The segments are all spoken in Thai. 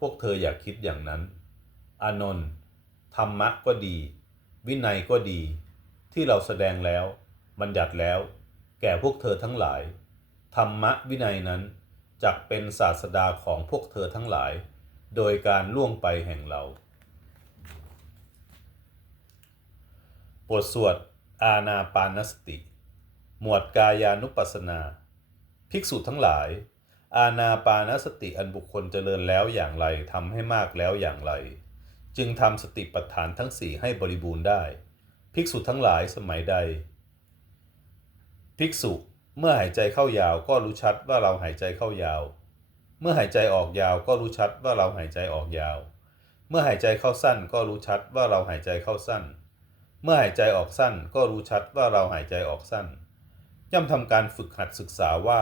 พวกเธออย่าคิดอย่างนั้น อานนท์ธรรมะก็ดี วินัยก็ดี ที่เราแสดงแล้ว บัญญัติแล้ว แก่พวกเธอทั้งหลาย ธรรมะวินัยนั้นจักเป็นศาสดาของพวกเธอทั้งหลาย โดยการล่วงไปแห่งเราบทสวดอาณาปานสติ หมวดกายานุปัสสนา ภิกษุทั้งหลาย อาณาปานสติอันบุคคลเจริญแล้วอย่างไรทำให้มากแล้วอย่างไร จึงทำสติปัฏฐานทั้งสี่ให้บริบูรณ์ได้ ภิกษุทั้งหลายสมัยใด ภิกษุเมื่อหายใจเข้ายาวก็รู้ชัดว่าเราหายใจเข้ายาว เมื่อหายใจออกยาวก็รู้ชัดว่าเราหายใจออกยาว เมื่อหายใจเข้าสั้นก็รู้ชัดว่าเราหายใจเข้าสั้น เมื่อหายใจออกสั้นก็รู้ชัดว่าเราหายใจออกสั้นย่อมทำการฝึกหัดศึกษาว่า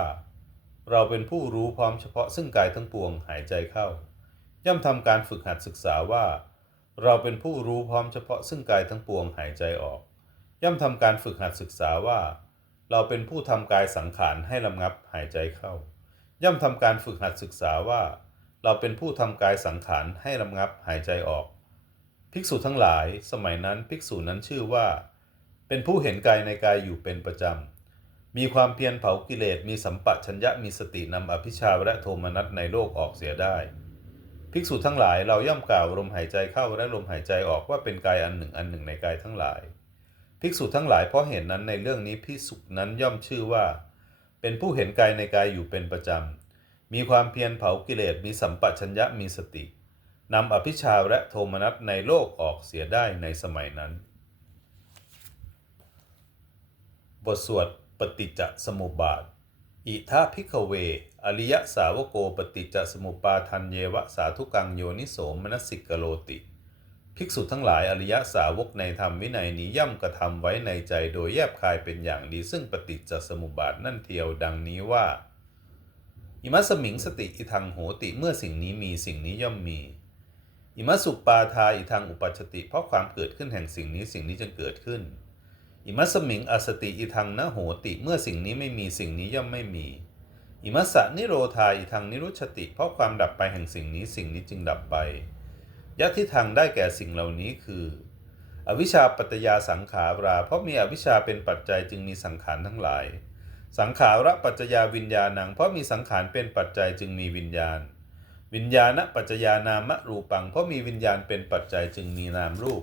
เราเป็นผู้รู้พร้อมเฉพาะซึ่งกายทั้งปวงหายใจเข้า ย่อมทำการฝึกหัดศึกษาว่า เราเป็นผู้รู้พร้อมเฉพาะซึ่งกายทั้งปวงหายใจออก ย่อมทำการฝึกหัดศึกษาว่า เราเป็นผู้ทำกายสังขารให้ลำงับหายใจเข้า ย่อมทำการฝึกหัดศึกษาว่า เราเป็นผู้ทำกายสังขารให้ลำงับหายใจออก ภิกษุทั้งหลาย สมัยนั้นภิกษุนั้นชื่อว่า เป็นผู้เห็นกายในกายอยู่เป็นประจำ มีความเพียรเผากิเลส มีสัมปชัญญะ มีสตินำอภิชาและโทมนัสในโลกออกเสียได้ ภิกษุทั้งหลายเราย่อมกล่าวลมหายใจเข้าและลมหายใจออกว่าเป็นกายอันหนึ่งอันหนึ่งในกายทั้งหลาย ภิกษุทั้งหลายเพราะเห็นนั้นในเรื่องนี้ภิกษุนั้นย่อมชื่อว่า เป็นผู้เห็นกายในกายอยู่เป็นประจำ มีความเพียรเผากิเลส มีสัมปชัญญะ มีสตินำอภิชาและโทมนัสในโลกออกเสียได้ในสมัยนั้น บทสวด ปฏิจจสมุปบาท อิทาพิกเว อริยสาวโกปฏิจจสมุปาทันเยวะสาธุกังโยนิโสมนสิกโลติ ภิกษุทั้งหลายอริยสาวกในธรรมวินัยนี้ย่อมกระทำไว้ในใจโดยแยบคายเป็นอย่างดี ซึ่งปฏิจจสมุปบาทนั่นเทียวดังนี้ว่า อิมัสมิงสติอิทังโหติเมื่อสิ่งนี้มีสิ่งนี้ย่อมมีอิมัสุปาทาอิทังอุปัชติ เพราะความเกิดขึ้นแห่งสิ่งนี้สิ่งนี้จึงเกิดขึ้น อิมัสมิงอสติอิทังนะโหติ เมื่อสิ่งนี้ไม่มีสิ่งนี้ย่อมไม่มี อิมัสสะนิโรธาอิทังนิรุชติ เพราะความดับไปแห่งสิ่งนี้สิ่งนี้จึงดับไป ยัตที่ทางได้แก่สิ่งเหล่านี้คือ อวิชชาปัตตยาสังขารา เพราะมีอวิชชาเป็นปัจจัยจึงมีสังขารทั้งหลาย สังขาระปัจจยาวิญญาณัง เพราะมีสังขารเป็นปัจจัยจึงมีวิญญาณ วิญญาณปัจจยานามรูปัง เพราะมีวิญญาณเป็นปัจจัยจึงมีนามรูป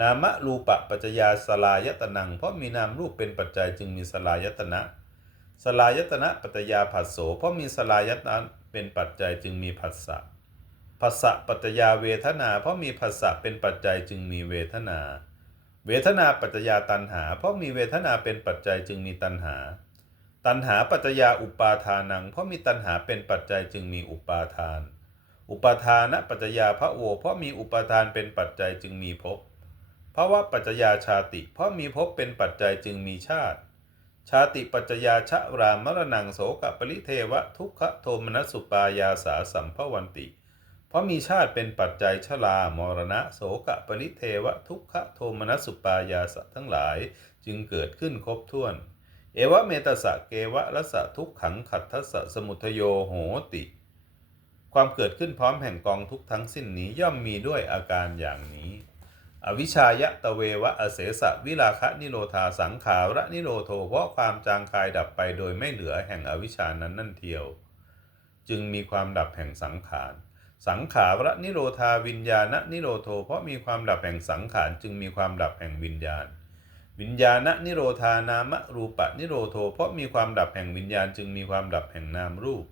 นามรูปะปัจจยาสลายตนัง เพราะมีนามรูปเป็นปัจจัยจึงมีสลายตนะสลายตนะปัจจยาผัสโสเพราะมีสลายตนะเป็นปัจจัยจึงมีผัสสะผัสสะปัจจยาเวทนา เพราะมีผัสสะเป็นปัจจัยจึงมีเวทนา เวทนาปัจจยาตัณหา เพราะมีเวทนาเป็นปัจจัยจึงมีตัณหา ตัณหาปัจจยาอุปาทานัง เพราะมีตัณหาเป็นปัจจัยจึงมีอุปาทาน อุปาทานปัจจยาพระโวเพราะมีอุปาทานเป็นปัจจัยจึงมีภพ เพราะว่าปัจจยาชาติ เพราะมีภพเป็นปัจจัยจึงมีชาติ ชาติปัจจยาชะรามรณังโสกปริเทวะทุกขโทมนัสสุปายาสาสัมภวันติ เพราะมีชาติเป็นปัจจัยชรามรณะโสกปริเทวะทุกขโทมนัสสุปายาสะทั้งหลายจึงเกิดขึ้นครบถ้วน เอวะเมตสะเกวะละสะทุกขังขัดทัสสะสมุทโยโหติความเกิดขึ้นพร้อมแห่งกองทุกทั้งสิ้นนี้ย่อมมีด้วยอาการอย่างนี้ อวิชายะตะเววะอเสสะวิราคะนิโรธาสังขาระนิโรโทเพราะความจางคายดับไปโดยไม่เหลือแห่งอวิชานั้นนั่นเทียว จึงมีความดับแห่งสังขาร สังขาระนิโรธาวิญญาณนิโรโทเพราะมีความดับแห่งสังขารจึงมีความดับแห่งวิญญาณ วิญญาณนิโรธานามรูปะนิโรโทเพราะมีความดับแห่งวิญญาณจึงมีความดับแห่งนามรูป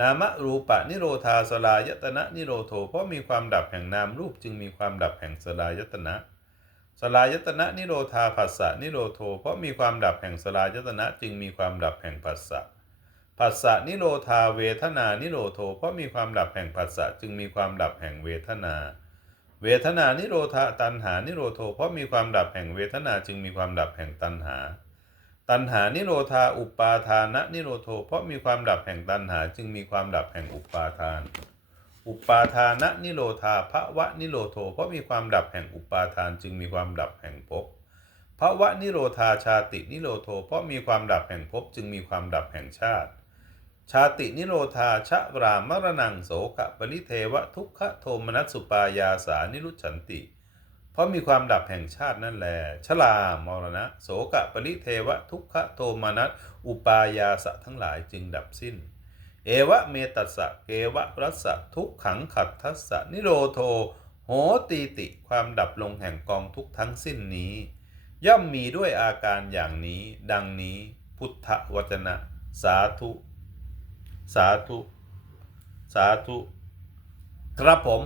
นามรูปะนิโรธาสลายตนะนิโรโทเพราะมีความดับแห่งนามรูปจึงมีความดับแห่งสลายตนะ สลายตนะนิโรธาผัสสะนิโรโทเพราะมีความดับแห่งสลายตนะจึงมีความดับแห่งผัสสะผัสสะนิโรธาเวทนานิโรโทเพราะมีความดับแห่งผัสสะจึงมีความดับแห่งเวทนา เวทนานิโรธาตัณหานิโรโทเพราะมีความดับแห่งเวทนาจึงมีความดับแห่งตัณหา ตัณหานิโรธาอุปาทานะนิโรโท เพราะมีความดับแห่งตัณหาจึงมีความดับแห่งอุปาทาน อุปาทานะนิโรธาภวะนิโรโท เพราะมีความดับแห่งอุปาทานจึงมีความดับแห่งภพภวะนิโรธาชาตินิโรโท เพราะมีความดับแห่งภพจึงมีความดับแห่งชาติ ชาตินิโรธาชะรามรณังโสกะปริเทวะทุกขโทมนัสสุปายาสานิรุชันติ เพราะมีความดับแห่งชาตินั่นแลชลามรณะ โสกะปริเทวะทุกขโทมนัสอุปายาสะทั้งหลายจึงดับสิ้น เอวะเมตัสสะเกวะรัสสะทุกขังขัดทัสสะนิโรโท โหตีติความดับลงแห่งกองทุกทั้งสิ้นนี้ ย่อมมีด้วยอาการอย่างนี้ ดังนี้พุทธวจนะ สาธุ สาธุ สาธุ ครับผม